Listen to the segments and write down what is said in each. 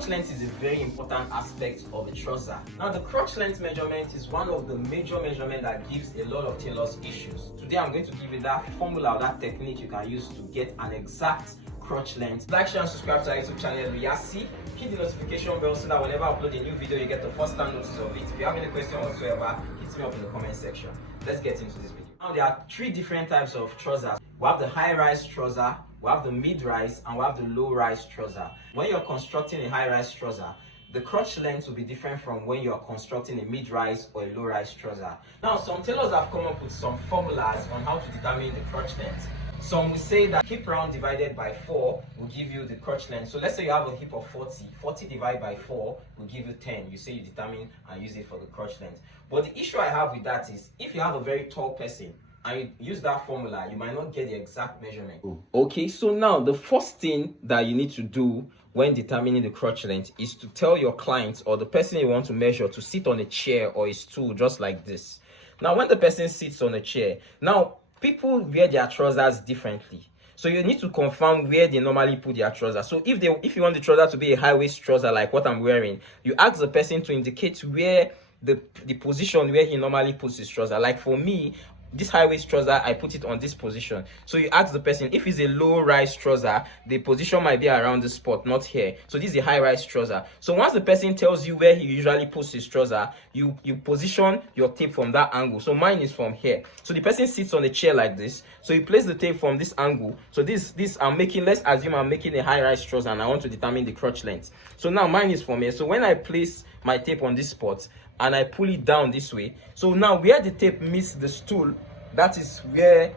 crotch length is a very important aspect of a trouser. Now, the crotch length measurement is one of the major measurements that gives a lot of tailors issues. Today, I'm going to give you that formula or that technique you can use to get an exact crotch length. Like, share, and subscribe to our YouTube channel, Yasi. Hit the notification bell so that whenever I upload a new video, you get the first time notice of it. If you have any question whatsoever, hit me up in the comment section. Let's get into this video. Now, there are three different types of trousers. We have the high-rise trouser, we have the mid-rise, and we have the low-rise trouser. When you're constructing a high-rise trouser, the crotch length will be different from when you're constructing a mid-rise or a low-rise trouser. Now, some tailors have come up with some formulas on how to determine the crotch length. Some will say that hip round divided by 4 will give you the crotch length. So let's say you have a hip of 40. 40 divided by 4 will give you 10. You say you determine and use it for the crotch length. But the issue I have with that is, if you have a very tall person and you use that formula, you might not get the exact measurement. Okay, so now the first thing that you need to do when determining the crotch length is to tell your client or the person you want to measure to sit on a chair or a stool just like this. Now, when the person sits on a chair, now people wear their trousers differently. So you need to confirm where they normally put their trousers. So if you want the trouser to be a high waist trouser like what I'm wearing, you ask the person to indicate where the position where he normally puts his trouser. Like for me, this high waist trouser, I put it on this position. So you ask the person, if it's a low rise trouser, the position might be around this spot, not here. So this is a high rise trouser. So once the person tells you where he usually puts his trouser, you position your tape from that angle. So mine is from here. So the person sits on a chair like this. So you place the tape from this angle. So this I'm making, let's assume I'm making a high rise trouser and I want to determine the crotch length. So now mine is from here. So when I place my tape on this spot and I pull it down this way, so now where the tape meets the stool, that is where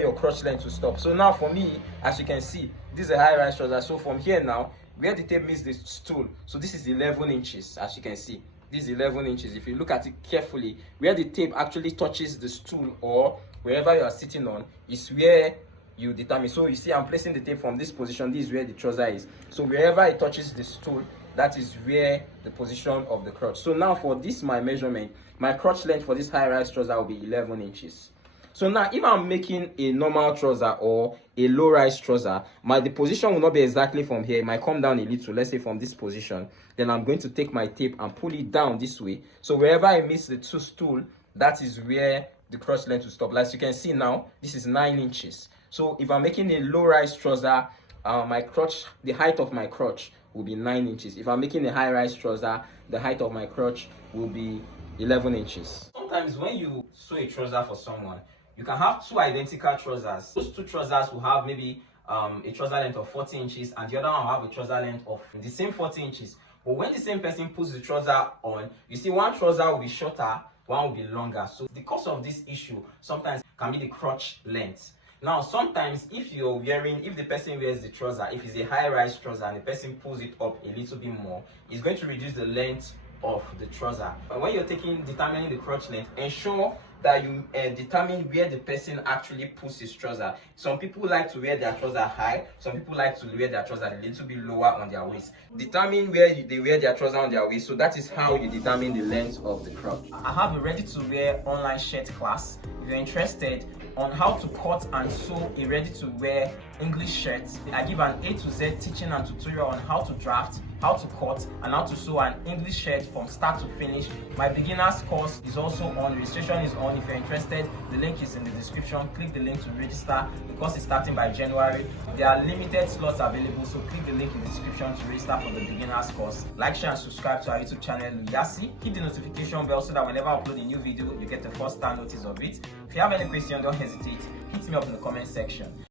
your crotch length will stop. So now for me, as you can see, this is a high rise trouser. So from here now, where the tape meets the stool, so this is 11 inches, as you can see. This is 11 inches. If you look at it carefully, where the tape actually touches the stool or wherever you are sitting on is where you determine. So you see, I'm placing the tape from this position. This is where the trouser is. So wherever it touches the stool, that is where the position of the crotch. So now for this, my measurement, my crotch length for this high-rise trouser will be 11 inches. So now if I'm making a normal trouser or a low-rise trouser, the position will not be exactly from here. It might come down a little, let's say from this position. Then I'm going to take my tape and pull it down this way. So wherever I miss the two stool, that is where the crotch length will stop. Like you can see now, this is 9 inches. So if I'm making a low-rise trouser, my crotch, the height of my crotch will be 9 inches. If I'm making a high-rise trouser, the height of my crotch will be 11 inches. Sometimes when you sew a trouser for someone, you can have two identical trousers. Those two trousers will have maybe a trouser length of 40 inches and the other one will have a trouser length of the same 40 inches. But when the same person puts the trouser on, you see one trouser will be shorter, one will be longer. So the cause of this issue sometimes can be the crotch length. Now, sometimes if the person wears the trouser, if it's a high-rise trouser and the person pulls it up a little bit more, it's going to reduce the length of the trouser. But when you're determining the crotch length, ensure that you determine where the person actually puts his trouser. Some people like to wear their trouser high, some people like to wear their trouser a little bit lower on their waist. Determine where they wear their trouser on their waist, so that is how you determine the length of the crotch. I have a ready-to-wear online shirt class. If you're interested on how to cut and sew a ready-to-wear English shirt, I give an A to Z teaching and tutorial on how to draft, how to cut, and how to sew an English shirt from start to finish. My beginners course is also on. Registration is on. If you're interested, the link is in the description. Click the link to register. The course is starting by January. There are limited slots available, so click the link in the description to register for the beginners course. Like, share, and subscribe to our YouTube channel, Yasi. Hit the notification bell so that whenever I upload a new video, you get the first time notice of it. If you have any question, don't hesitate. Hit me up in the comment section.